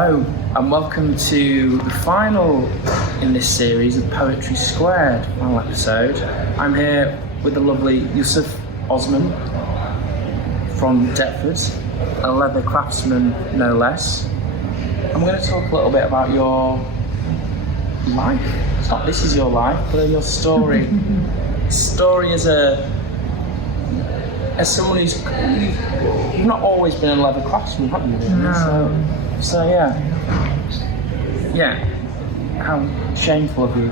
Hello and welcome to the final in this series of Poetry Squared, final episode. I'm here with the lovely Jusuf Osman from Deptford, a leather craftsman no less. I'm going to talk a little bit about your life. It's not this is your life, but your story. Story as someone who's you've not always been a leather craftsman, have you? Really? No. So yeah. How shameful of you.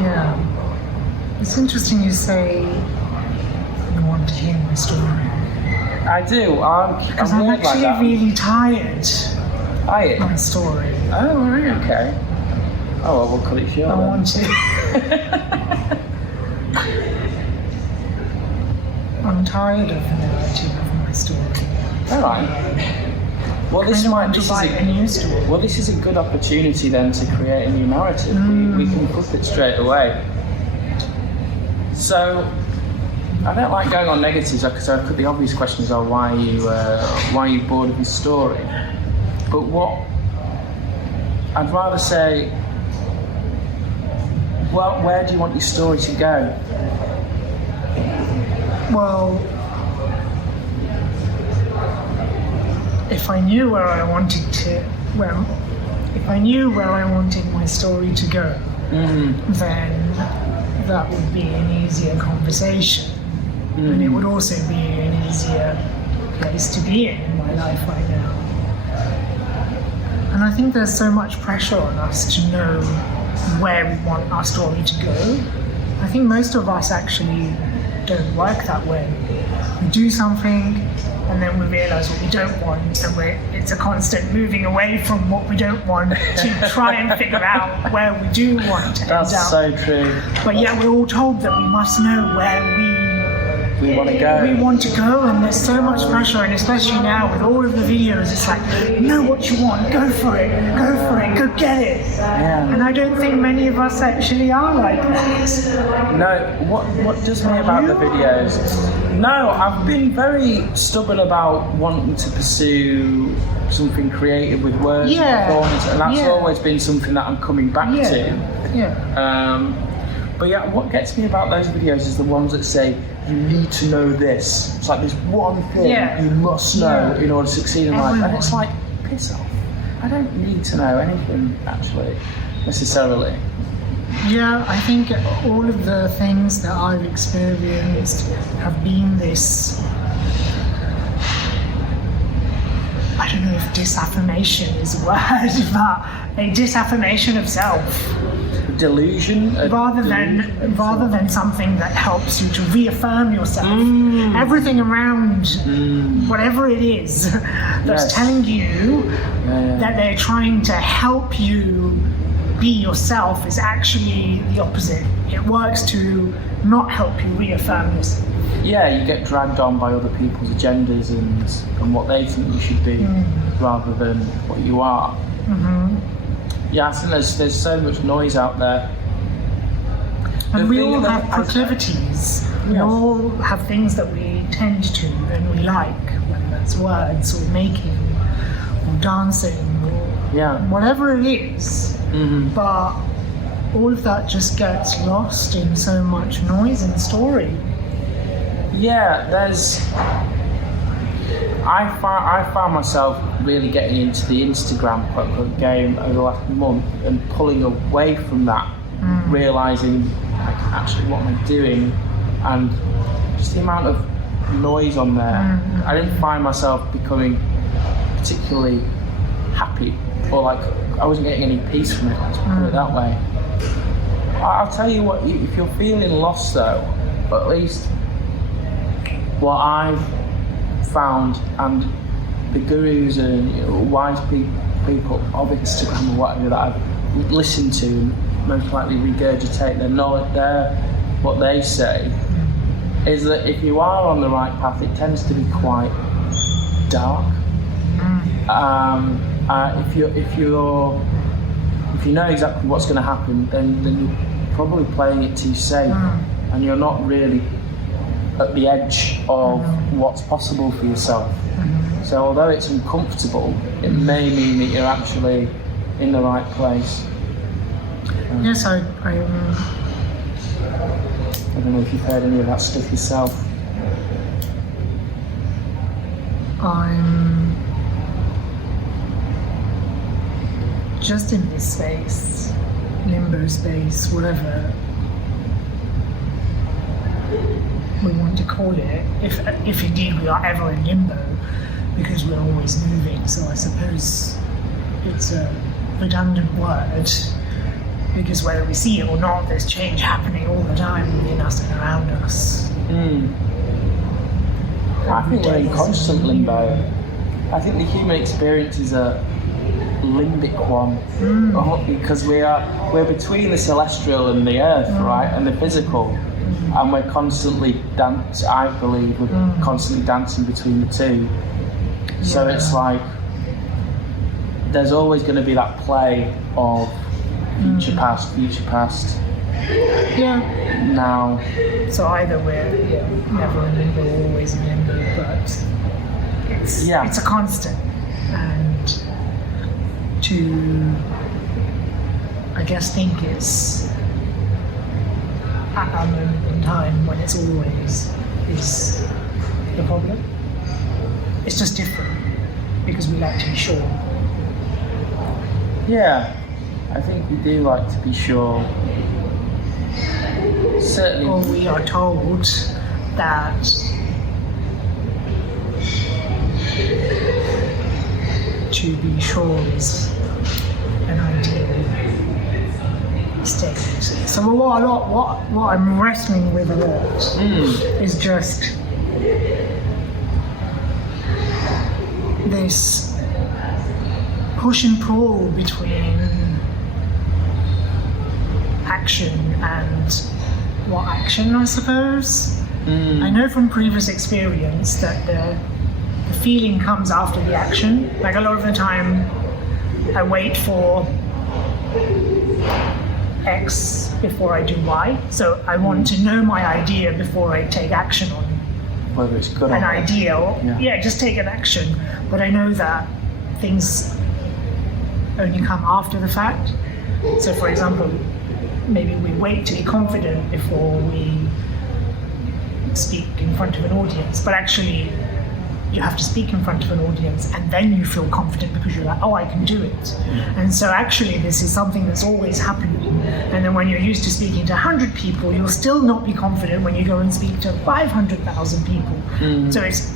Yeah. It's interesting you say you want to hear my story. I do. Because I'm actually really tired Are you? of my story. Oh, right, okay. Oh, well, we'll cut it short. I then. want to. I'm tired of the narrative of my story. All right. Well, this is a good opportunity then to create a new narrative. We can flip it straight away. So, I don't like going on negatives because the obvious questions are why are you bored of your story? But what I'd rather say, well, where do you want your story to go? Well, if I knew where I wanted my story to go, then that would be an easier conversation, and it would also be an easier place to be in my life right now. And I think there's so much pressure on us to know where we want our story to go. I think most of us actually don't work that way. We do something and then we realise what we don't want, and it's a constant moving away from what we don't want to try and figure out where we do want to end up. That's so true. But yet we're all told that we must know where we want to go. We want to go, and there's so much pressure, and especially now with all of the videos, it's like, know what you want, go for it, go get it. Yeah. And I don't think many of us actually are like that. No, what does me about the videos? No, I've been very stubborn about wanting to pursue something creative with words and performance, and that's always been something that I'm coming back to. But yeah, what gets me about those videos is the ones that say, you need to know this. It's like this one thing you must know in order to succeed in life. And it's like, piss off. I don't need to know anything, actually, necessarily. Yeah, I think all of the things that I've experienced have been this, I don't know if disaffirmation is a word, but a disaffirmation of self. Delusion? Rather than something that helps you to reaffirm yourself. Everything around whatever it is that's telling you that they're trying to help you be yourself is actually the opposite. It works to not help you reaffirm yourself. Yeah, you get dragged on by other people's agendas and what they think you should be rather than what you are. Yeah, I think there's so much noise out there. And we all have proclivities. We all have things that we tend to and we like, whether that's words or making or dancing or whatever it is. But all of that just gets lost in so much noise and story. Yeah, I found myself really getting into the Instagram quote-unquote game over the last month and pulling away from that, realising like actually what am I doing, and just the amount of noise on there. I didn't find myself becoming particularly happy, or like I wasn't getting any peace from it, let's put it that way. I'll tell you what, if you're feeling lost though, at least what I've found, and the gurus and wise people of Instagram or whatever that I've listened to and most likely regurgitate their knowledge, what they say, is that if you are on the right path, it tends to be quite dark. If you know exactly what's going to happen, then you're probably playing it too safe, and you're not really at the edge of what's possible for yourself. So although it's uncomfortable, it may mean that you're actually in the right place. Yes, I don't know if you've heard any of that stuff yourself. I'm just in this space, limbo space, whatever we want to call it, if indeed we are ever in limbo, because we're always moving, so I suppose it's a redundant word, because whether we see it or not, there's change happening all the time within us and around us. I think we're in constant limbo. I think the human experience is a limbic one, because we're between the celestial and the earth, right, and the physical, and we're constantly I believe we're constantly dancing between the two. So it's like there's always going to be that play of future past. Yeah. Now. So either we're never in limbo, always in limbo, but it's a constant. And to, I guess, think it's at that moment in time when it's always is the problem. It's just different because we like to be sure. Yeah, I think we do like to be sure. Certainly. Or we are told that to be sure is an ideal state. So what I'm wrestling with a lot is just this push and pull between action and what action, I suppose. I know from previous experience that the feeling comes after the action. Like a lot of the time I wait for X before I do Y. So I want to know my idea before I take action on whether it's good an or idea, or just take an action. But I know that things only come after the fact. So for example, maybe we wait to be confident before we speak in front of an audience, but actually you have to speak in front of an audience and then you feel confident because you're like, oh, I can do it. And so actually this is something that's always happening. And then when you're used to speaking to 100 people, you'll still not be confident when you go and speak to 500,000 people. So it's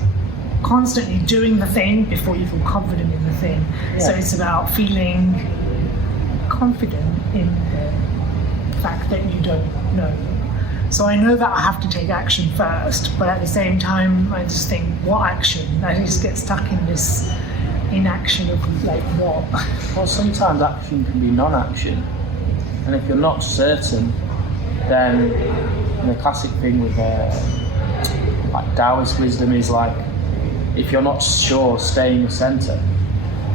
constantly doing the thing before you feel confident in the thing. So it's about feeling confident in the fact that you don't know. So I know that I have to take action first, but at the same time, I just think, what action? I just get stuck in this inaction of like, what? Well, sometimes action can be non-action, and if you're not certain, then the classic thing with like Taoist wisdom is like, if you're not sure, stay in your center.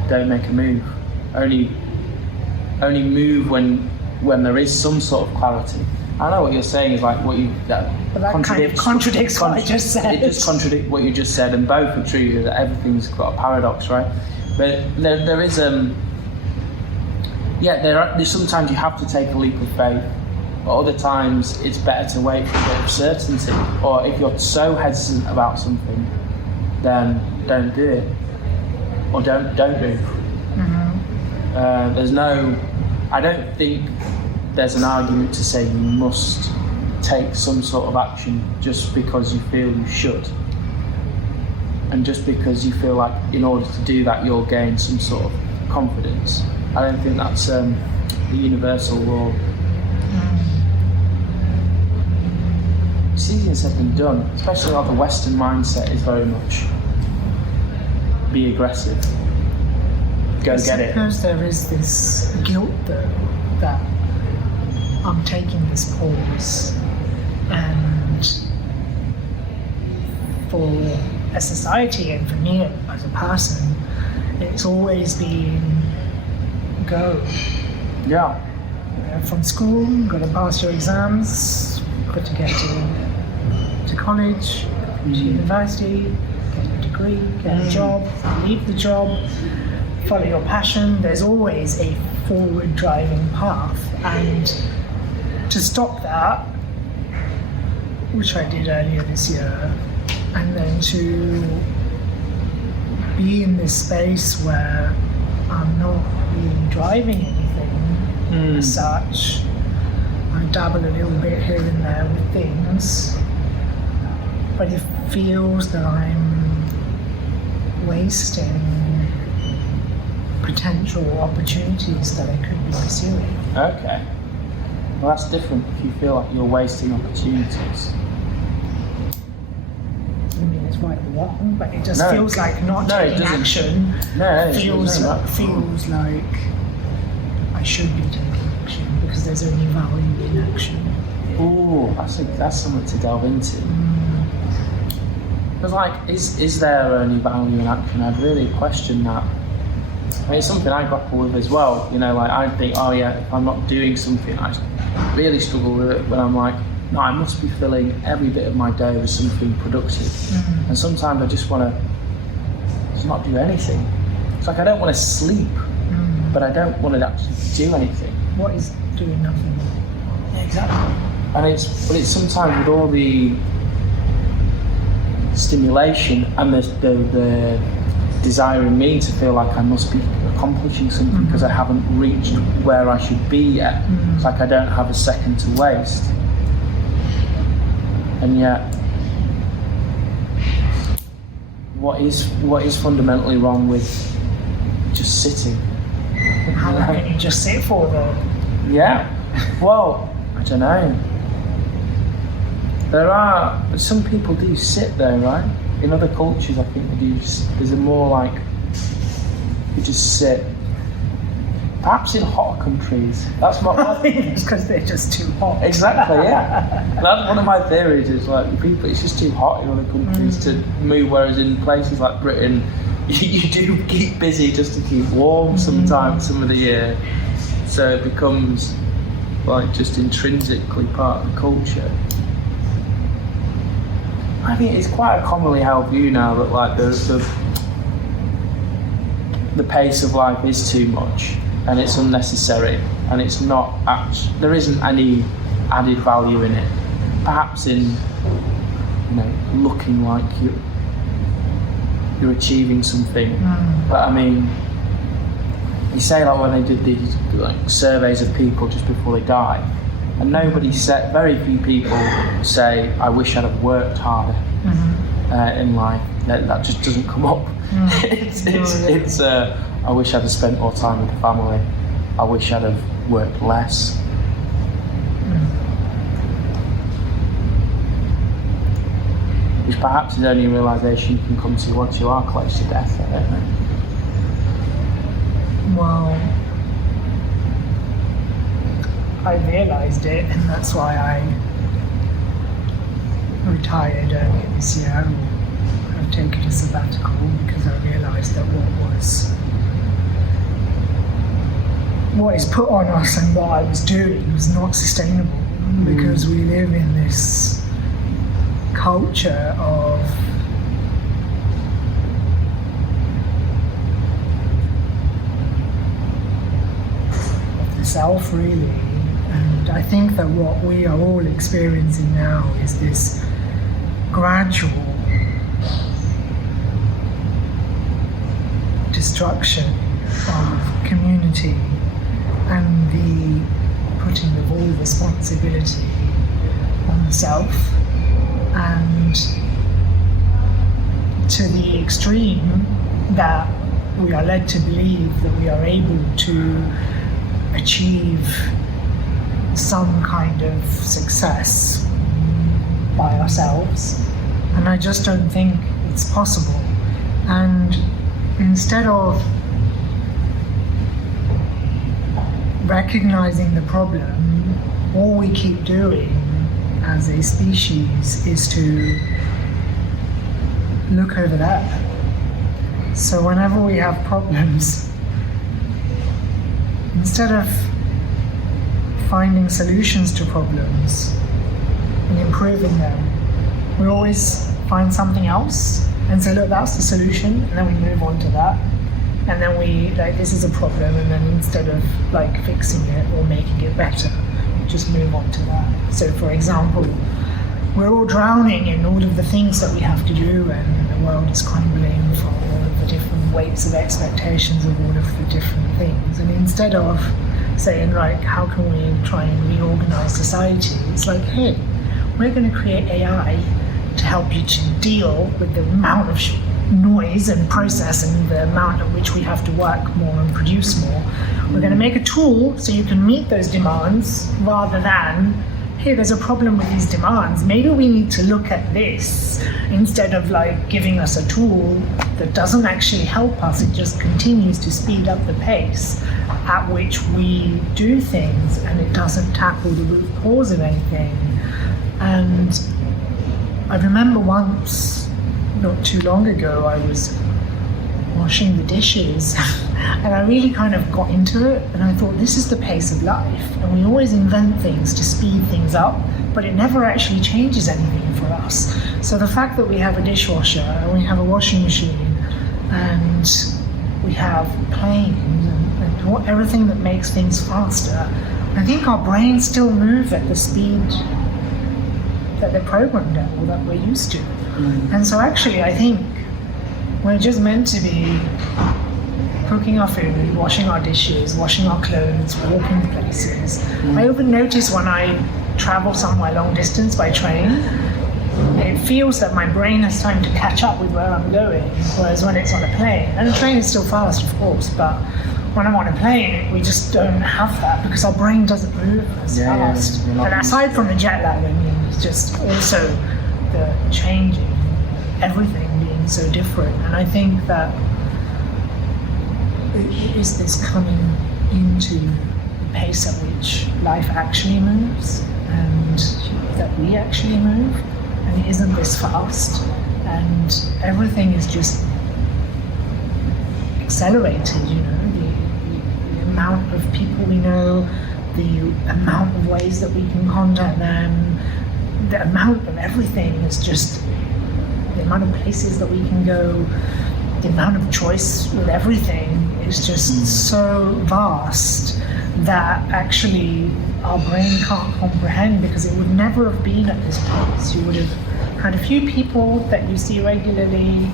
Don't make a move. Only move when there is some sort of clarity. I know what you're saying is like what you but that contradicts what I just said. It does contradict what you just said, and both are true. That everything's got a paradox, right? But there is there's sometimes you have to take a leap of faith, but other times it's better to wait for a bit of certainty. Or if you're so hesitant about something, then don't do it, or don't move. I don't think there's an argument to say you must take some sort of action just because you feel you should, and just because you feel like in order to do that you'll gain some sort of confidence. I don't think that's the universal law. It's easier said than done, especially how the Western mindset is very much be aggressive, go get it. I suppose there is this guilt though, that I'm taking this pause, and for a society and for me as a person, it's always been go. Yeah. From school, got to pass your exams, got to get to college, to university, get a degree. degree, get a job, leave the job, follow your passion. There's always a forward driving path, and to stop that, which I did earlier this year, and then to be in this space where I'm not really driving anything as such. I dabble a little bit here and there with things, but it feels that I'm wasting potential opportunities that I could be pursuing. Okay. Well, that's different if you feel like you're wasting opportunities. I mean, it's right or wrong, but it just No, feels like not no, it taking doesn't. action. Feels Right. like I should be taking action because there's only value in action. Ooh, that's something to delve into. Because, like, is there only value in action? I'd really question that. I mean, it's something I grapple with as well. You know, like, I think, oh yeah, if I'm not doing something, I really struggle with it when I'm like, no, I must be filling every bit of my day with something productive. And sometimes I just want to just not do anything. It's like I don't want to sleep, but I don't want to actually do anything. What is doing nothing? Yeah, exactly. And it's sometimes with all the stimulation and the desire in me to feel like I must be accomplishing something because I haven't reached where I should be yet. It's like I don't have a second to waste. And yet, what is fundamentally wrong with just sitting? How long can you just sit for though? Yeah. Well, I don't know. Some people do sit there, right? In other cultures, I think they do. There's a more like you just sit. Perhaps in hotter countries. That's I think it's because they're just too hot. Exactly, yeah. That's one of my theories. Is like people, it's just too hot in other countries to move. Whereas in places like Britain, you do keep busy just to keep warm sometimes, some of the year. So it becomes like just intrinsically part of the culture. I think it's quite a commonly held view now that like the pace of life is too much and it's unnecessary and it's not actually, there isn't any added value in it. Perhaps in looking like you're achieving something, but I mean, you say like when they did these like surveys of people just before they die, and very few people say, I wish I'd have worked harder in life. That just doesn't come up. It's I wish I'd have spent more time with the family. I wish I'd have worked less. Which perhaps is only a realisation you can come to once you are close to death, I don't know. Well, I realised it, and that's why I retired earlier this year. I've taken a sabbatical because I realised that what is put on us and what I was doing was not sustainable because we live in this culture of the self, really. And I think that what we are all experiencing now is this gradual destruction of community and the putting of all responsibility on the self, and to the extreme that we are led to believe that we are able to achieve some kind of success by ourselves, and I just don't think it's possible. And instead of recognizing the problem, all we keep doing as a species is to look over there. So whenever we have problems, instead of finding solutions to problems and improving them, we always find something else and say, look, that's the solution, and then we move on to that. And then we, like, this is a problem, and then instead of like fixing it or making it better, we just move on to that. So for example, we're all drowning in all of the things that we have to do, and the world is crumbling from all of the different weights of expectations of all of the different things. And instead of saying, like, how can we try and reorganize society, it's like, hey, we're going to create AI to help you to deal with the amount of noise and process and the amount at which we have to work more and produce more. We're going to make a tool so you can meet those demands, rather than, hey, there's a problem with these demands, maybe we need to look at this, instead of like giving us a tool that doesn't actually help us. It just continues to speed up the pace at which we do things, and it doesn't tackle the root cause of anything. And I remember once, not too long ago, I was washing the dishes and I really kind of got into it, and I thought, this is the pace of life, and we always invent things to speed things up, but it never actually changes anything for us. So the fact that we have a dishwasher and we have a washing machine and we have planes and everything that makes things faster, I think our brains still move at the speed that they're programmed at, or that we're used to. And so actually I think we're just meant to be cooking our food, washing our dishes, washing our clothes, walking places. I even notice when I travel somewhere long distance by train, it feels that my brain has time to catch up with where I'm going, whereas when it's on a plane, and the train is still fast, of course, but when I'm on a plane, we just don't have that because our brain doesn't move as fast. And aside from the jet lag, I mean, it's just also the changing, everything being so different. And I think that it is this coming into the pace at which life actually moves, and that we actually move, and it isn't this fast, and everything is just accelerated, you know, the amount of people we know, the amount of ways that we can contact them, the amount of everything is just, the amount of places that we can go, the amount of choice with everything is just so vast that actually our brain can't comprehend, because it would never have been at this pace. You would have had a few people that you see regularly.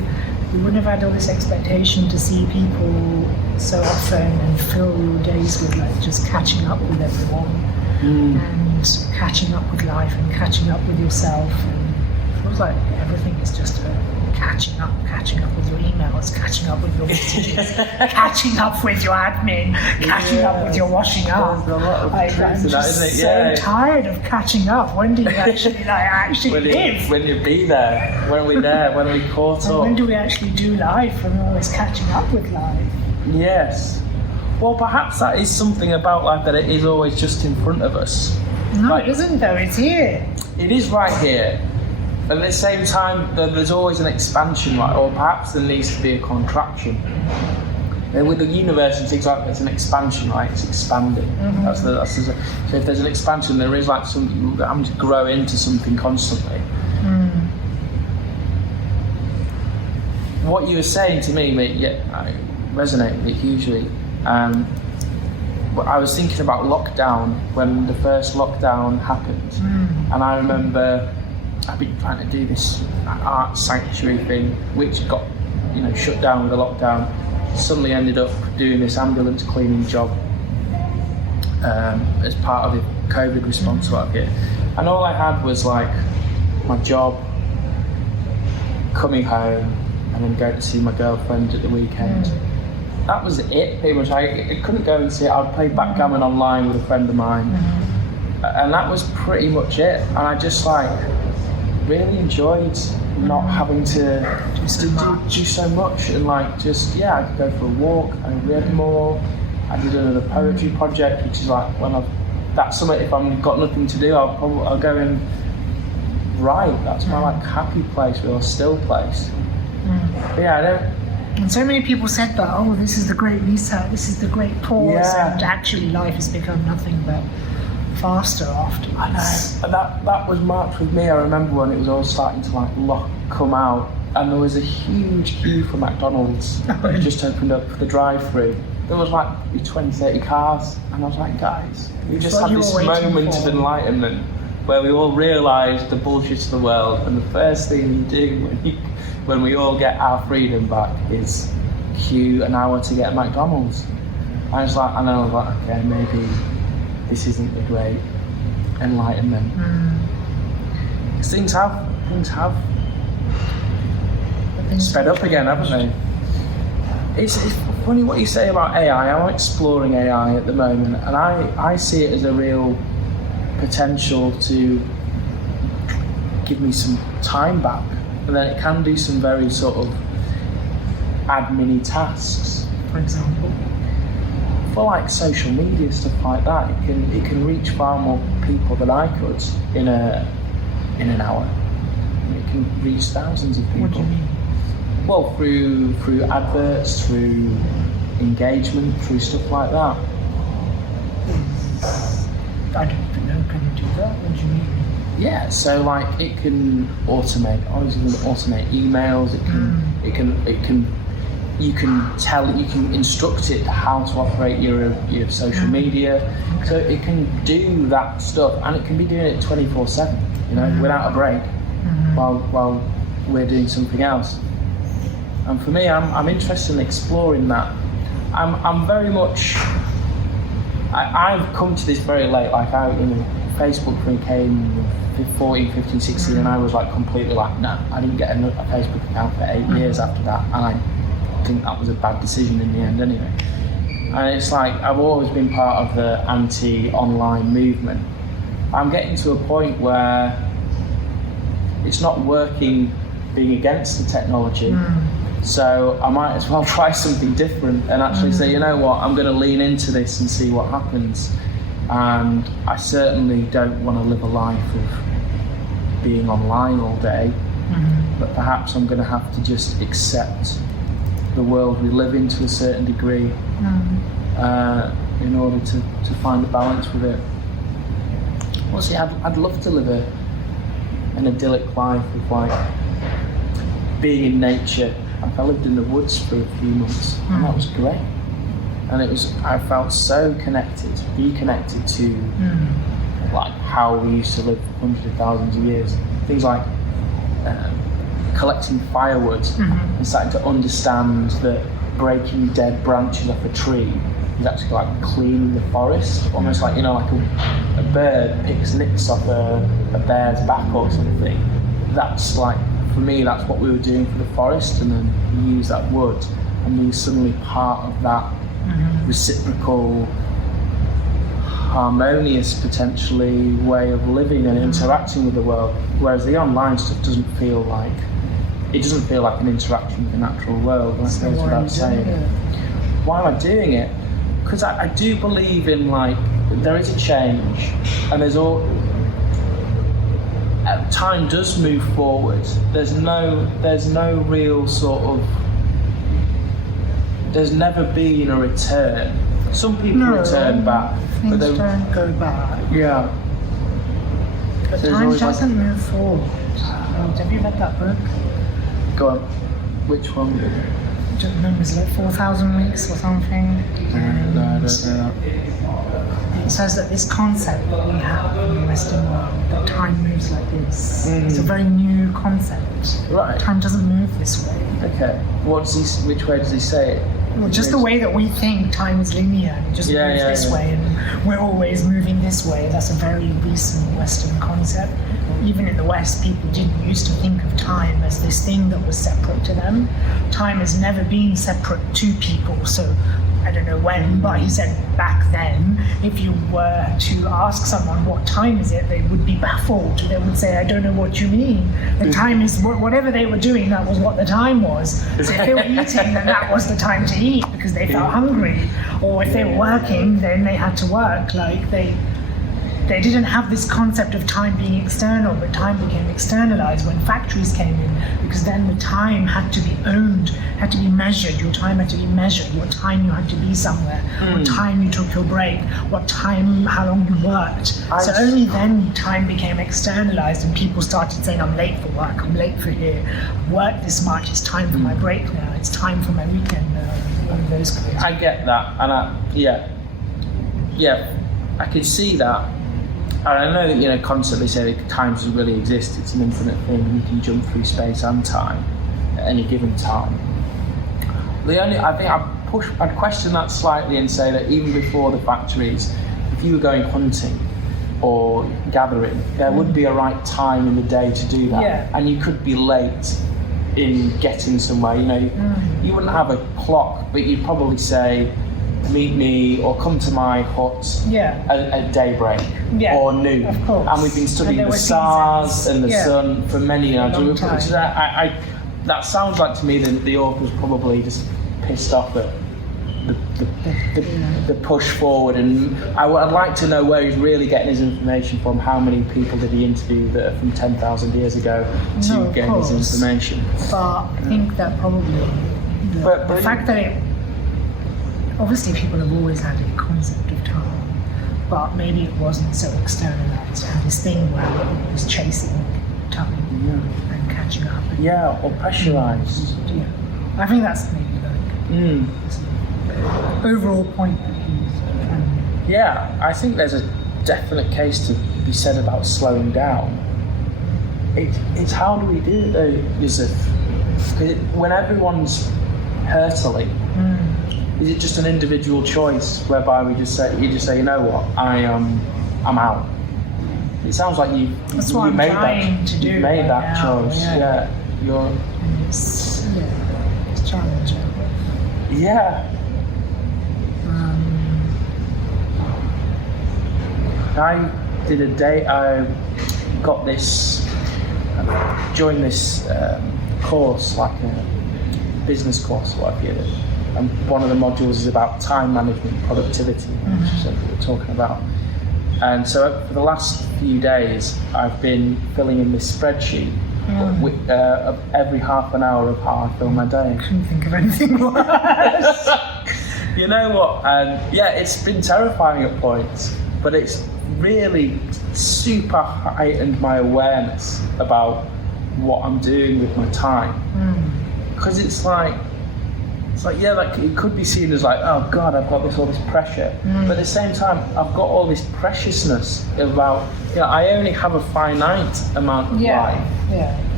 You wouldn't have had all this expectation to see people so often and fill your days with like just catching up with everyone and catching up with life and catching up with yourself. And it feels like everything is just catching up with your emails, catching up with your messages, catching up with your admin, catching up with your washing up. I'm just so tired of catching up. When do you actually live? When you be there, when we're there, when we caught up. When do we actually do life? When we're always catching up with life. Yes. Well, perhaps that is something about life, that it is always just in front of us. No, it isn't though. It's here. It is right here. But at the same time, there's always an expansion, right? Or perhaps there needs to be a contraction. And with the universe and things like that, there's an expansion, right? It's expanding. So if there's an expansion, there is like something that I'm to grow into something constantly. What you were saying to me, resonated with me hugely. I was thinking about lockdown, when the first lockdown happened, and I remember I've been trying to do this art sanctuary thing, which got shut down with the lockdown. Suddenly ended up doing this ambulance cleaning job as part of the COVID response to it. And all I had was like my job, coming home, and then going to see my girlfriend at the weekend. That was it, pretty much. I couldn't go and see it. I'd play backgammon online with a friend of mine, and that was pretty much it. And I just really enjoyed not having to do so much, and I could go for a walk. I read more. I did another poetry project, which is that's something, if I've got nothing to do, I'll go and write. That's my happy place, or still place. But yeah, I don't. And so many people said that, this is the great reset, this is the great pause, and actually life has become nothing but faster afterwards. I know. That was March with me. I remember when it was all starting to come out, and there was a huge queue for McDonald's. It just opened up the drive-through. There was like 20, 30 cars, and I was like, guys, we just had this moment of enlightenment where we all realised the bullshit of the world, and the first thing you do when we all get our freedom back is queue an hour to get a McDonald's. I was like, okay, maybe this isn't a great enlightenment. Because things have sped up again, haven't they? It's funny what you say about AI. I'm exploring AI at the moment, and I see it as a real potential to give me some time back, and then it can do some very sort of admin-y tasks. For example, for like social media, stuff like that, it can reach far more people than I could in an hour. It can reach thousands of people. What do you mean? Well, through adverts, through engagement, through stuff like that. I don't even know. Can you do that? What do you mean? Yeah, so like it can automate. Obviously, it can automate emails. You can instruct it how to operate your social media. So it can do that stuff, and it can be doing it 24/7. Without a break, while we're doing something else. And for me, I'm interested in exploring that. I'm very much. I've come to this very late. Like Facebook for me came 14, 15, 16, and I was like completely like, no, I didn't get a Facebook account for 8 years after that, and I think that was a bad decision in the end anyway. And it's like I've always been part of the anti-online movement. I'm getting to a point where it's not working being against the technology. So I might as well try something different and actually say, you know what, I'm going to lean into this and see what happens. And I certainly don't want to live a life of being online all day, but perhaps I'm going to have to just accept the world we live in to a certain degree in order to find a balance with it. Well, see, I'd love to live an idyllic life of like being in nature. Like I lived in the woods for a few months, and that was great. And I felt so reconnected to like how we used to live hundreds of thousands of years. Things like collecting firewood and starting to understand that breaking dead branches off a tree is actually like cleaning the forest, almost like like a bird picks nicks off a bear's back or something. That's like, for me, that's what we were doing for the forest, and then we use that wood, and we suddenly part of that reciprocal, harmonious, potentially, way of living and interacting with the world. Whereas the online stuff doesn't feel like an interaction with the natural world. That goes without saying. Why am I doing it? Because I do believe in like there is a change, and time does move forward. There's no real sort of. There's never been a return. Some people return back, but they don't go back. Yeah. But time doesn't move forward. Have you read that book? Go on. Which one? I don't remember. It's like 4,000 Weeks or something. No, I don't know that. It says that this concept that we have in the Western world, that time moves like this, it's a very new concept. Right. Time doesn't move this way. Okay. Which way does he say it? Well, just the way that we think time is linear, it just moves this way, and we're always moving this way. That's a very recent Western concept. Even in the West, people didn't used to think of time as this thing that was separate to them. Time has never been separate to people, so I don't know when, but he said back then, if you were to ask someone what time is it, they would be baffled. They would say, I don't know what you mean. The time is whatever they were doing, that was what the time was. So if they were eating, then that was the time to eat because they felt hungry. Or if they were working, then they had to work. they didn't have this concept of time being external, but time became externalized when factories came in, because then the time had to be owned, had to be measured. Your time had to be measured. What time you had to be somewhere, what time you took your break, what time, how long you worked. So only then time became externalized, and people started saying, I'm late for work, I'm late for here, I've worked this much, it's time for my break now, it's time for my weekend now, and those kinds of things. I get that, and I could see that. And I know that, constantly say that time doesn't really exist, it's an infinite thing, you can jump through space and time at any given time. I think I'd question that slightly and say that even before the factories, if you were going hunting or gathering, there would be a right time in the day to do that. Yeah. And you could be late in getting somewhere, you wouldn't have a clock, but you'd probably say, meet me or come to my hut at daybreak or noon. Of course. And we've been studying the stars seasons. and the sun for many years. That sounds like to me that the author's probably just pissed off at the push forward, and I'd like to know where he's really getting his information from. How many people did he interview that are from 10,000 years ago to get his information? But I think that probably the fact that obviously people have always had a concept of time, but maybe it wasn't so externalized. It had this thing where it was chasing time and catching up. Or pressurized. I think that's maybe like overall point that he's I think there's a definite case to be said about slowing down. It's how do we do it though, Yussuf? When everyone's hurtling, is it just an individual choice whereby you just say, you know what, I'm out? It sounds like you made that choice. It's challenging. I did a day. I got this. Joined this course, like a business course, and one of the modules is about time management, productivity, which is what we're talking about. And so for the last few days, I've been filling in this spreadsheet of every half an hour of how I fill my day. I couldn't think of anything worse. You know what? And it's been terrifying at points, but it's really super heightened my awareness about what I'm doing with my time. Because it's like it could be seen as like, oh God, I've got all this pressure. But at the same time, I've got all this preciousness about, I only have a finite amount of life.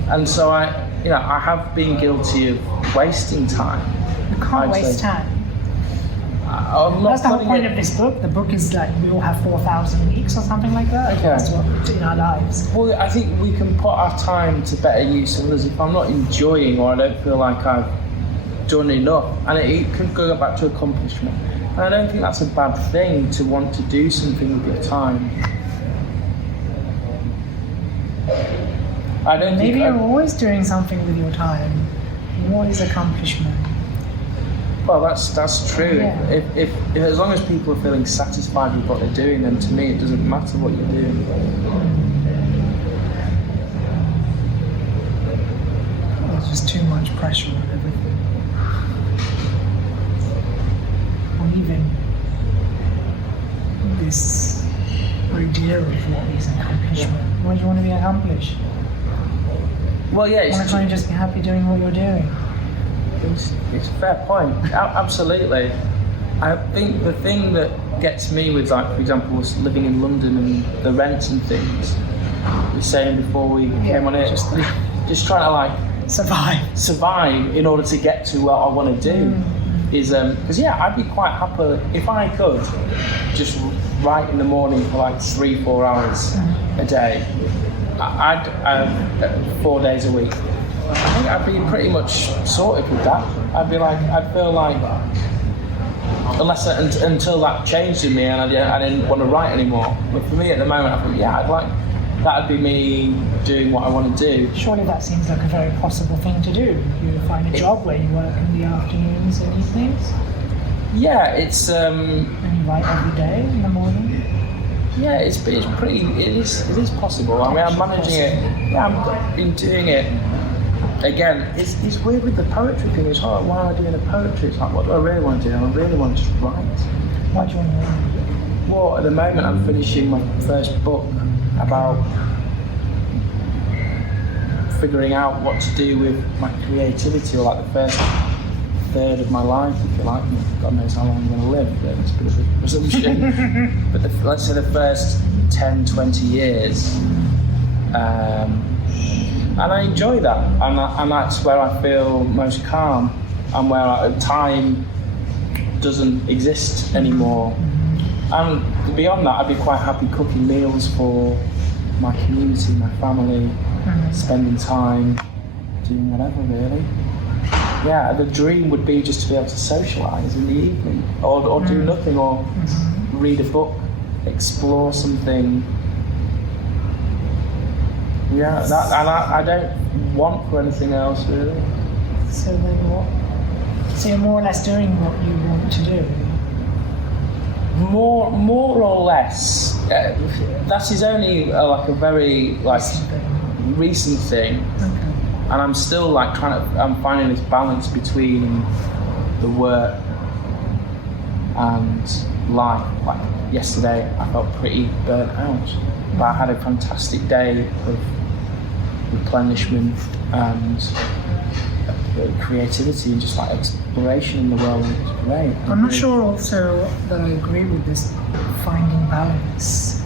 And so I have been guilty of wasting time. You can't waste time. That's the whole point of this book. The book is like, we all have 4,000 weeks or something like that. Okay. That's what in our lives. Well, I think we can put our time to better use, and if I'm not enjoying or I don't feel like I've done enough, and it could go back to accomplishment. And I don't think that's a bad thing to want to do something with your time. Maybe you're always doing something with your time. What is accomplishment? Well, that's true. If as long as people are feeling satisfied with what they're doing, then to me it doesn't matter what you're doing. There's just too much pressure on everything. Or even this idea of what is accomplishment. What do you want to be accomplished? Well, you want to just be happy doing what you're doing. It's a fair point. Absolutely. I think the thing that gets me with, like, for example, was living in London and the rents and things. We were saying before we came on it, just trying to like survive in order to get to what I want to do. Is because I'd be quite happy if I could just write in the morning for like 3-4 hours a day. I'd 4 days a week. I think I'd be pretty much sorted with that. I'd feel like, until that changed in me and I didn't want to write anymore. But for me at the moment, I thought, that'd be me doing what I want to do. Surely that seems like a very possible thing to do. You find a job where you work in the afternoons and evenings. Yeah, it's. And you write every day in the morning. Yeah, it's pretty. It is possible. I mean, I'm managing it. Yeah, I've been doing it. Again, it's weird with the poetry thing. It's like, why am I doing the poetry? It's like, what do I really want to do? I really want to just write. What do you want to do? Well, at the moment, I'm finishing my first book about figuring out what to do with my creativity, or like the first third of my life, if you like. God knows how long I'm going to live. That's a bit of a presumption. But let's say the first 10, 20 years. And I enjoy that. And that's where I feel most calm, and where time doesn't exist anymore. And beyond that, I'd be quite happy cooking meals for my community, my family, spending time doing whatever, really. Yeah, the dream would be just to be able to socialise in the evening, or do nothing, or read a book, explore something. Yeah, and I don't want for anything else, really. So then what? So you're more or less doing what you want to do? More or less. That is only like a very recent thing. Okay. And I'm still I'm finding this balance between the work and life. Like yesterday, I felt pretty burnt out, but I had a fantastic day of replenishment and creativity and just like exploration in the world. It was great. I'm not sure also that I agree with this finding balance,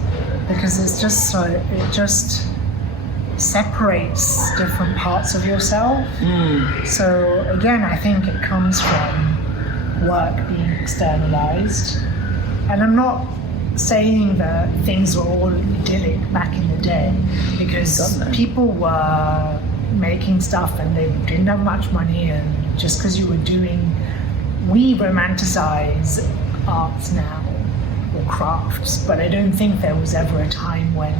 because it's just like, it just separates different parts of yourself. So again, I think it comes from work being externalized, and I'm not saying that things were all idyllic back in the day, because people were making stuff and they didn't have much money, and just because you were we romanticize arts now, or crafts, but I don't think there was ever a time when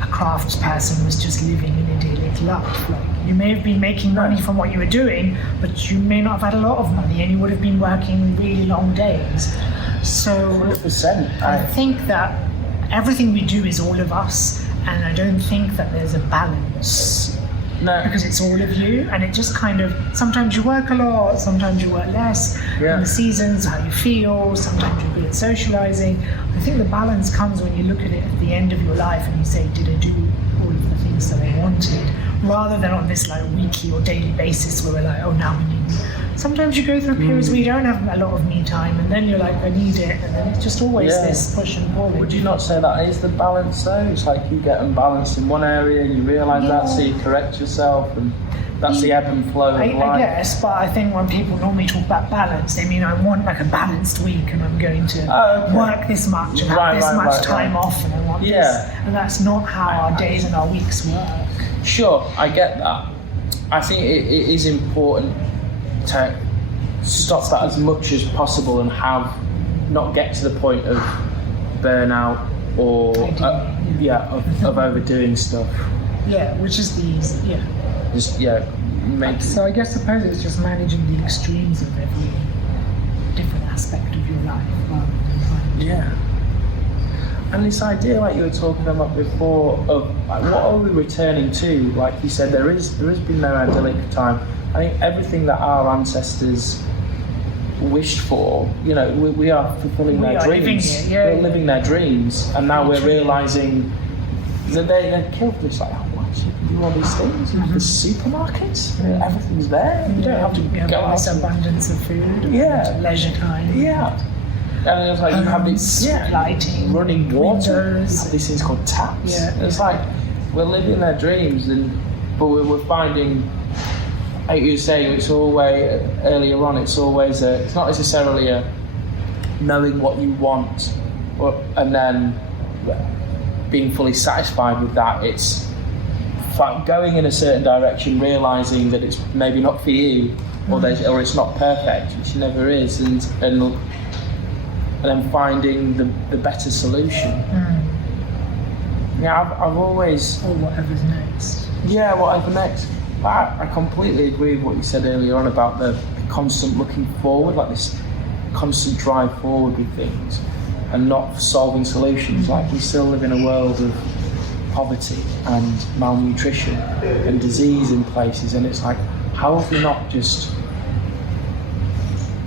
a crafts person was just living an idyllic life. Like, you may have been making money from what you were doing, but you may not have had a lot of money, and you would have been working really long days. So 100%. I think that everything we do is all of us, and I don't think that there's a balance. No. Because it's all of you, and it just kind of, sometimes you work a lot, sometimes you work less. Yeah. In the seasons, how you feel, sometimes you're good at socializing. I think the balance comes when you look at it at the end of your life and you say, did I do all of the things that I wanted? Rather than on this like weekly or daily basis where we're like, oh, now we need me. Sometimes you go through periods where you don't have a lot of me time, and then you're like, I need it, and then it's just always this push and pull. Would you not say that is the balance though? It's like you get unbalanced in one area and you realise that, so you correct yourself, and that's the ebb and flow of life. I guess, but I think when people normally talk about balance, they mean I want like a balanced week, and I'm going to work this much and have this much time off, and I want this. And that's not how our days and our weeks work. Sure, I get that. I think it is important to stop that as much as possible and not get to the point of burnout or of overdoing stuff. Yeah, which is the easy. So I suppose it's just managing the extremes of every different aspect of your life. And this idea, like you were talking about before, of like, what are we returning to? Like you said, there has been no idyllic time. I think everything that our ancestors wished for, we are fulfilling their dreams. We're living their dreams, and now we're realising that they're killed this. Like, why do you do all these things? You have the supermarkets, everything's there. You don't have to go out. This abundance of food, and leisure time. And it's like you have this lighting, running water. Windows. You have these things called taps. It's like we're living their dreams, but we're finding. Like you were saying, it's always earlier on. It's always it's not necessarily a knowing what you want, and then being fully satisfied with that. It's like going in a certain direction, realizing that it's maybe not for you, or it's not perfect, which never is, and then finding the better solution. I've always. Or whatever's next. Yeah, whatever next. I completely agree with what you said earlier on about the constant looking forward, like this constant drive forward with things. and not solving solutions. Like, we still live in a world of poverty and malnutrition and disease in places, and it's like, how have we not just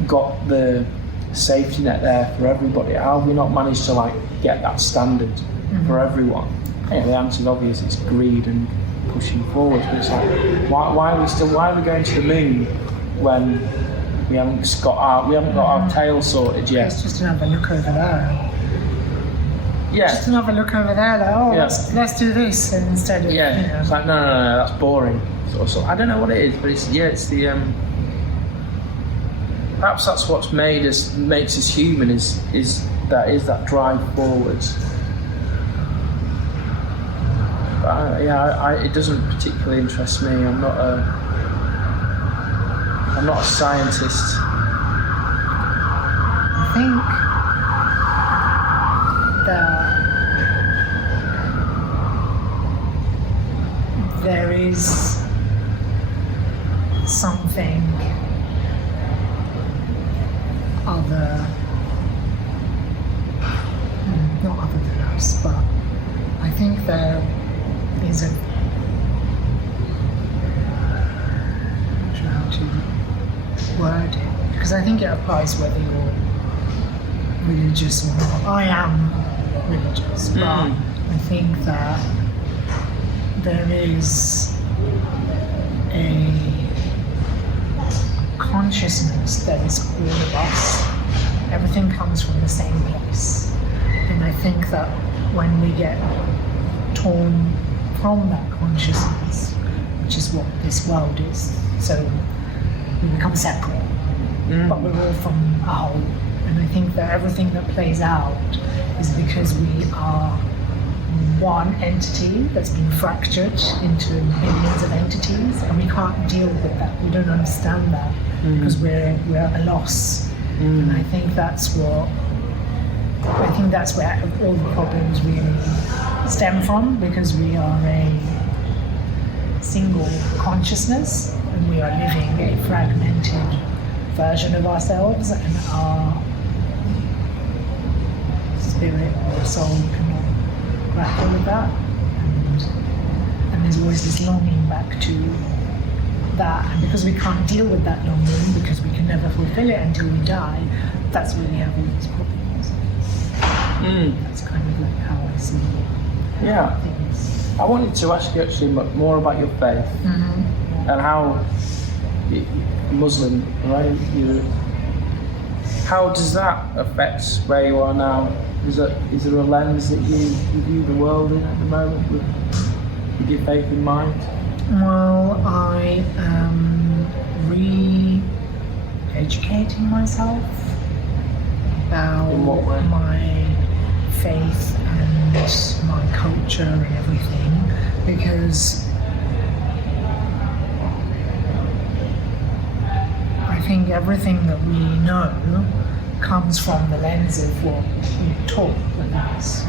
got the safety net there for everybody? How have we not managed to like get that standard for everyone? Yeah, the answer's obvious, it's greed and pushing forward, but it's like, why are we going to the moon when we haven't got our tail sorted yet? It's just another look over there. Yeah. Just another look over there, like, oh, Yeah. let's do this instead of, Yeah, you know. it's like, no, that's boring. So I don't know what it is, but it's the perhaps that's what's makes us human is that drive forwards. But it doesn't particularly interest me. I'm not a scientist. I think that there is something not other than us, but I think there is I'm not sure how to word it, because I think it applies whether you're religious or not. I am religious, but I think that there is a consciousness that is all of us. Everything comes from the same place. And I think that when we get torn from that consciousness, which is what this world is, so we become separate, but we're all from a whole. And I think that everything that plays out is because we are one entity that's been fractured into millions of entities, and we can't deal with that. We don't understand that because we're at a loss. And I think that's where all the problems really stem from, because we are a single consciousness and we are living a fragmented version of ourselves, and our spirit or soul cannot grapple with that, and there's always this longing back to that, and because we can't deal with that longing, because we can never fulfill it until we die, that's where we have all these problems. That's kind of like how I see things. I wanted to ask you actually more about your faith and how Muslim, right? How does that affect where you are now? Is there a lens that you view the world in at the moment with your faith in mind? Well, I am re-educating myself about In what way? my faith and my culture and everything, because I think everything that we know comes from the lens of what we're taught, whether it's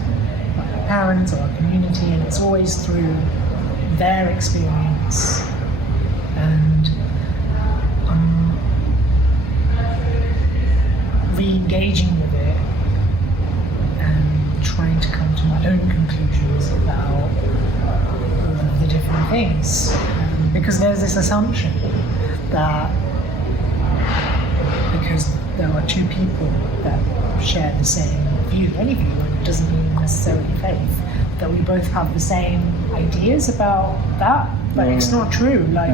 by our parents or our community, and it's always through their experience. And I'm re-engaging with it and trying to come to my own conclusions about all of the different things. Because there's this assumption that because there are two people that share the same view, any view, and it doesn't mean necessarily faith, that we both have the same ideas about that, but it's not true. Like,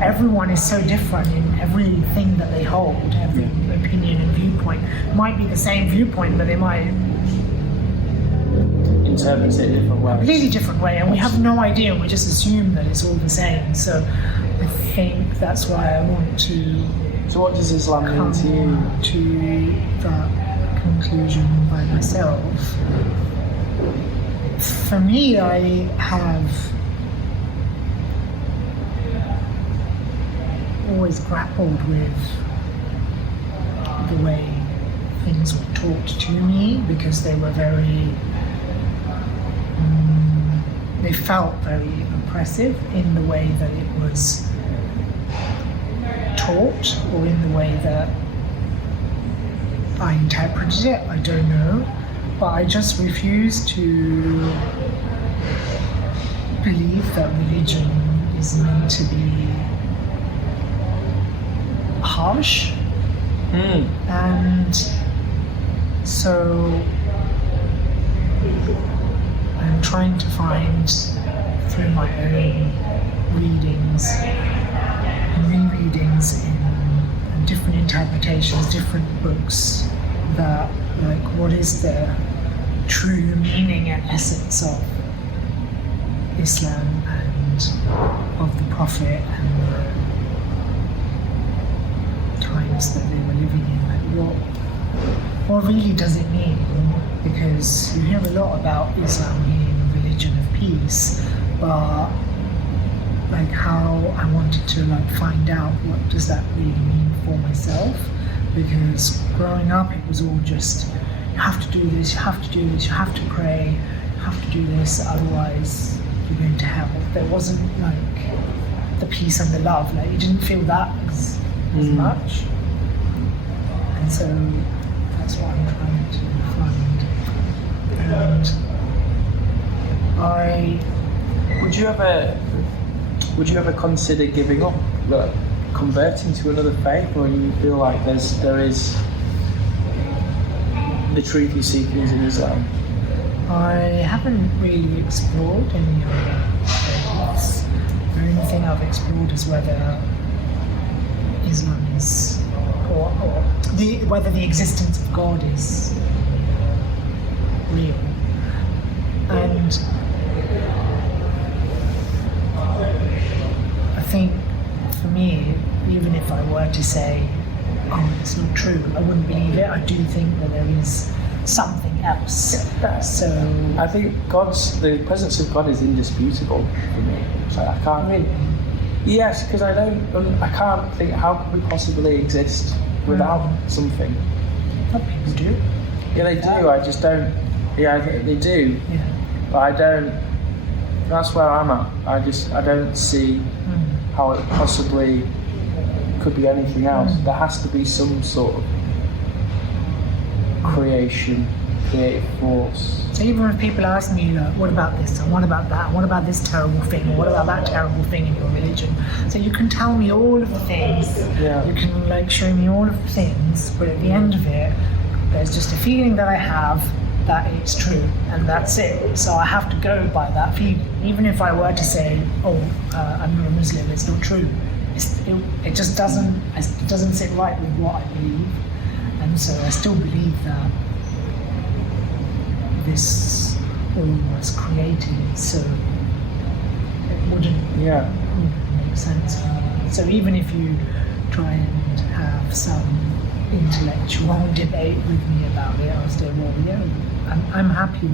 everyone is so different in everything that they hold. Every opinion and viewpoint might be the same viewpoint, but they might Interpret it different ways. completely different way, and we have no idea. We just assume that it's all the same. So I think that's why I want to So what does Islam mean to you? to that conclusion by myself. For me, I have always grappled with the way things were taught to me, because they were very, they felt very oppressive in the way that it was taught, or in the way that I interpreted it. I don't know. But I just refuse to believe that religion is meant to be harsh. And so I'm trying to find, through my own readings and rereadings and different interpretations, different books, that like what is the true meaning and essence of Islam and of the Prophet and the times that they were living in. Like what really does it mean? Because you hear a lot about Islam being a religion of peace, but like how I wanted to like find out what does that really mean for myself, because growing up it was all just you have to do this, you have to do this, you have to pray, you have to do this, otherwise you're going to hell. There wasn't like the peace and the love, like you didn't feel that as much. And so that's what I'm trying to find. And would you ever consider giving up, like, converting to another faith, or you feel like there is the truth you're seeking is in Islam? I haven't really explored any other faiths. The only thing I've explored is whether Islam is, or whether the existence of God is real. And I think for me, even if I were to say, oh, it's not true, I wouldn't believe it. I do think that there is something else. So I think the presence of God is indisputable for me. So I can't really. Yes, because I can't think how could we possibly exist without something. Some people do. Yeah, they do. I just don't. Yeah, they do. Yeah. But I don't. That's where I'm at. I don't see how it possibly could be anything else. There has to be some sort of creative force. So even if people ask me, what about this, and what about that, and what about this terrible thing, or what about that terrible thing in your religion? So you can tell me all of the things, you can like show me all of the things, but at the end of it, there's just a feeling that I have that it's true, and that's it. So I have to go by that feeling. Even if I were to say, I'm not a Muslim, it's not true. It just doesn't sit right with what I believe. And so I still believe that this all was created, so it wouldn't make sense for me. So even if you try and have some intellectual debate with me about it, I'll say, well, yeah, I'm happy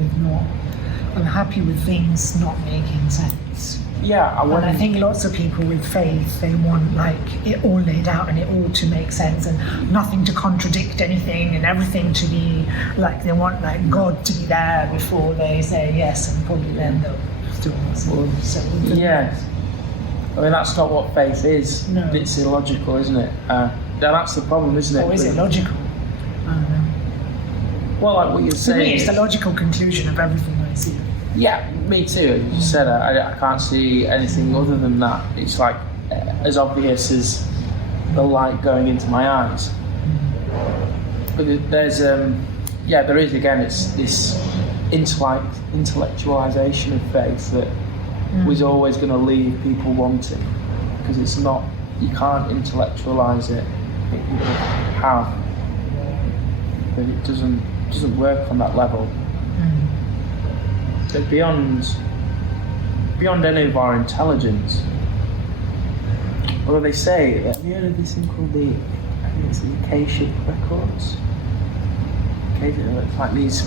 with things not making sense. Yeah, and I think lots of people with faith, they want like it all laid out and it all to make sense and nothing to contradict anything and everything to be like, they want like God to be there before they say yes, and probably then they'll still say so. Yes. I mean, that's not what faith is. No. It's illogical, isn't it? That's the problem, isn't it? Or is it logical? I don't know. Well, like what you're saying. To me, it's the logical conclusion of everything I see. Yeah, me too. As you said, I can't see anything other than that. It's like as obvious as the light going into my eyes. But there's, there is again. It's this intellectualization of faith that was always going to leave people wanting, because it's not. You can't intellectualize it. People have, but it doesn't work on that level. So beyond any of our intelligence. Although they say, have you heard of this thing called the Akashic records? It's like these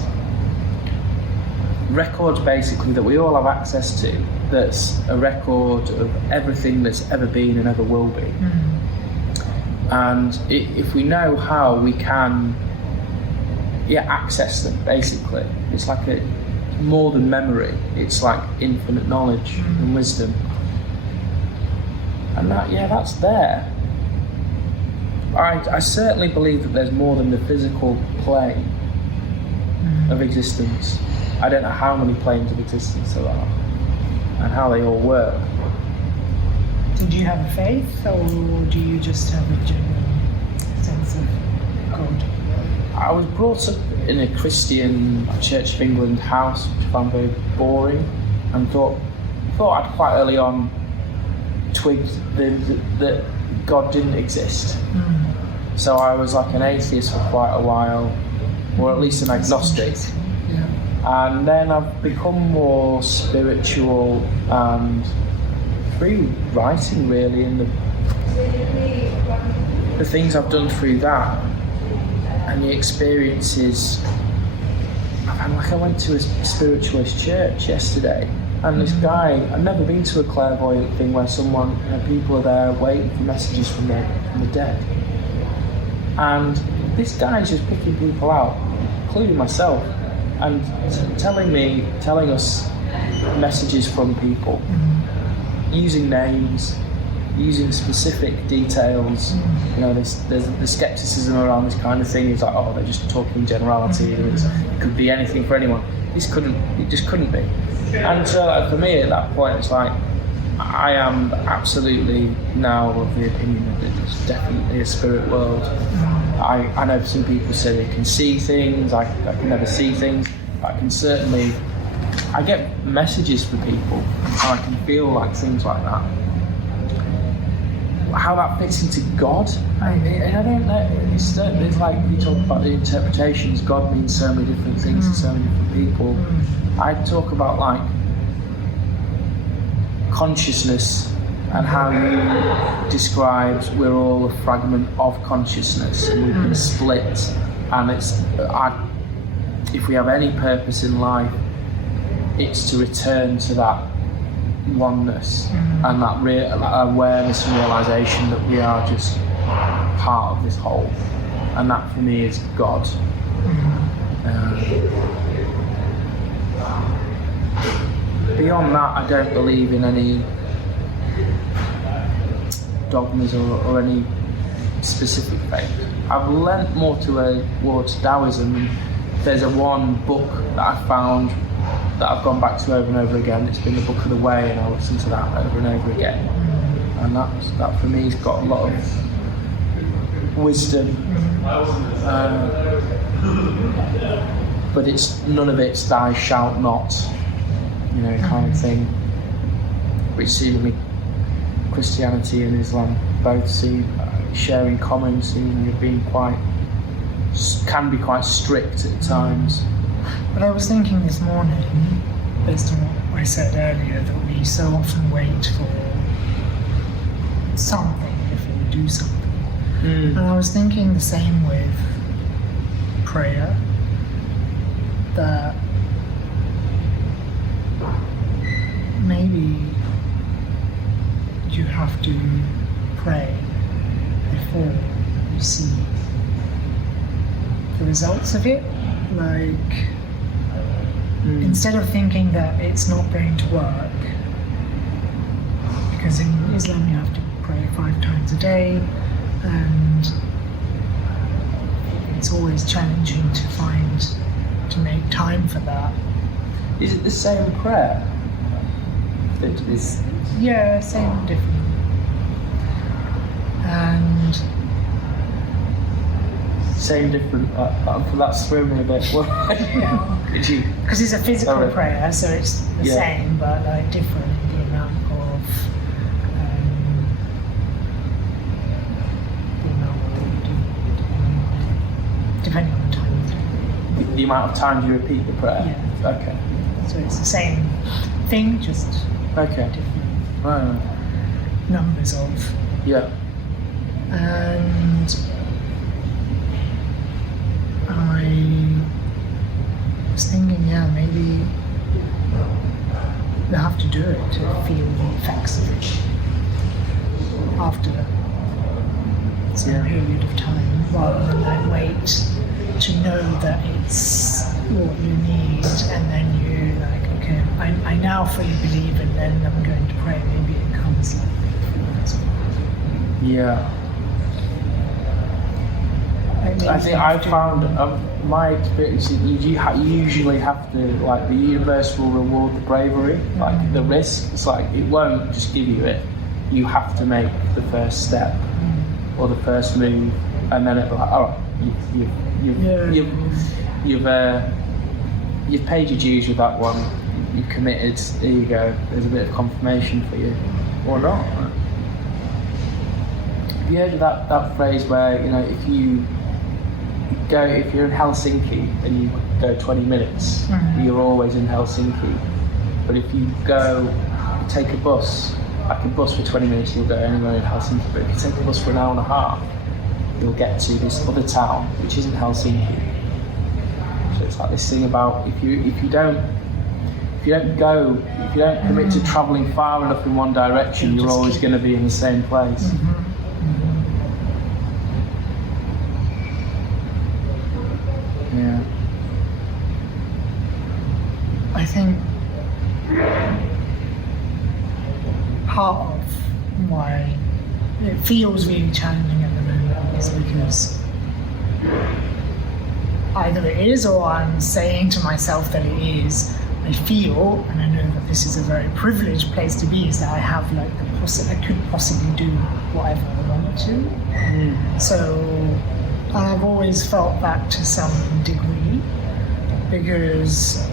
records basically that we all have access to, that's a record of everything that's ever been and ever will be. And if we know how, we can access them basically. It's like more than memory, it's like infinite knowledge and wisdom. And that's there. I certainly believe that there's more than the physical plane. of existence. I don't know how many planes of existence there are and how they all work. Did you have a faith, or do you just have a genuine sense of God? I was brought up in a Christian Church of England house, which I found very boring, and thought I'd quite early on twigged that God didn't exist. So I was like an atheist for quite a while, or at least an agnostic. Yeah. And then I've become more spiritual and through writing, really, and the things I've done through that and the experiences. I went to a spiritualist church yesterday, and this guy, I've never been to a clairvoyant thing where people are there waiting for messages from the dead. And this guy's just picking people out, including myself, and telling us messages from people, using names, using specific details. There's the skepticism around this kind of thing is like, oh, they're just talking generality. It could be anything for anyone. It just couldn't be. And so for me at that point, it's like, I am absolutely now of the opinion that it's definitely a spirit world. I know some people say they can see things, I can never see things, but I get messages for people, and I can feel like things like that. How that fits into God, I don't know. It's like you talk about the interpretations. God means so many different things to so many different people. I talk about like consciousness and how you described we're all a fragment of consciousness and we've been split, and if we have any purpose in life, it's to return to that oneness and that awareness and realization that we are just part of this whole, and that for me is God. Beyond that, I don't believe in any dogmas or any specific faith. I've lent more towards Taoism, and there's one book that I found that I've gone back to over and over again. It's been the Book of the Way, and I listen to that over and over again. And that for me has got a lot of wisdom, but none of it's "thou shalt not," kind of thing, which seemingly Christianity and Islam both share in common, seemingly can be quite strict at times. But I was thinking this morning, based on what I said earlier, that we so often wait for something before we do something. And I was thinking the same with prayer, that maybe you have to pray before you see the results of it. Like, instead of thinking that it's not going to work, because in Islam you have to pray 5 times a day, and it's always challenging to make time for that. Is it the same prayer? Yeah, same, different. And same, different. That's thrown me a bit. Could you? Because it's a physical prayer, so it's the same, but like different in the amount of that you do, depending on the time. The amount of times you repeat the prayer. Yeah. Okay. So it's the same thing, just different numbers of. Yeah. And I was thinking, maybe you have to do it to feel the effects of it after some period of time, rather than like wait to know that it's what you need, and then you like, okay, I now fully believe, and then I'm going to pray. Maybe it comes like that. Yeah. I think I found my experience is you usually have to, like, the universe will reward the bravery, like the risk. It's like it won't just give you it. You have to make the first step or the first move, and then it'll be like, all right, you've paid your dues with that one. You've committed. There you go. There's a bit of confirmation for you, or not. Have you heard of that phrase where, you know, if you're in Helsinki and you go 20 minutes, you're always in Helsinki. But if you take a bus, like a bus for 20 minutes, you'll go anywhere in Helsinki. But if you take a bus for an hour and a half, you'll get to this other town, which isn't Helsinki. So it's like this thing about if you don't commit to travelling far enough in one direction, you're always going to be in the same place. Yeah. I think part of why it feels really challenging at the moment is because either it is, or I'm saying to myself that it is. I feel, and I know that this is a very privileged place to be, is that I have like I could possibly do whatever I want to. So, and I've always felt that to some degree, because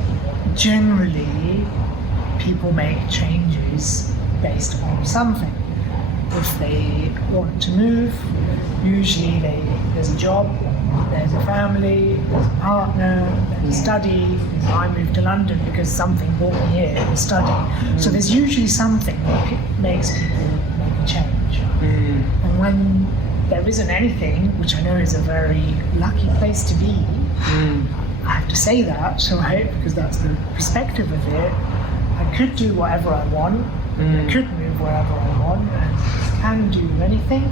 generally people make changes based on something. If they want to move, usually there's a job, there's a family, there's a partner, there's a study. I moved to London because something brought me here, a study. So there's usually something that makes people make a change. And when there isn't anything, which I know is a very lucky place to be, I have to say that, so because that's the perspective of it. I could do whatever I want, I could move wherever I want, and can do anything.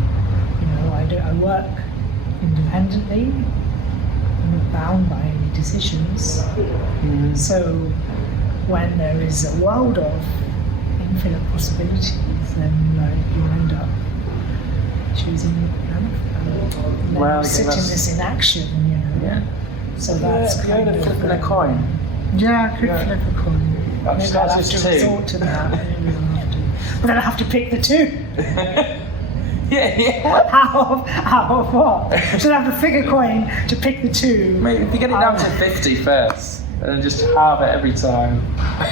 You know, I work independently. I'm not bound by any decisions. So when there is a world of infinite possibilities, then you end up choosing none of them. Well, sitting this in action, you know. Yeah. So that's kind of flipping a coin. Yeah, I could flip a coin. Maybe I'll have to two. resort to that. Maybe I'll have to. But then I have to pick the two. Yeah. Out of what? Should I have to pick a coin to pick the two? Maybe if you get it down to 50 first, and then just halve it every time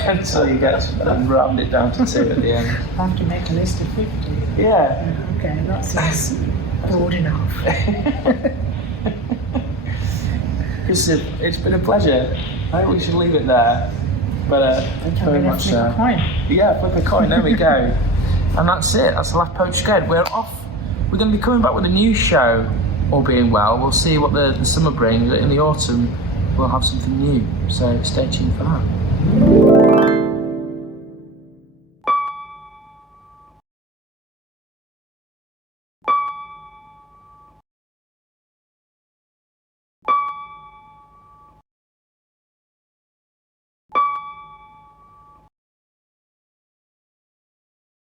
until you get and round it down to 2 at the end. I have to make a list of 50. Yeah. Okay, that seems broad enough. Yussuf, it's been a pleasure. I think we should leave it there. But thank you very much. Flip a coin. Yeah, flip a coin. There we go. And that's it. That's the last Poach Scared. We're off. We're going to be coming back with a new show, all being well. We'll see what the summer brings. In the autumn, we'll have something new. So stay tuned for that.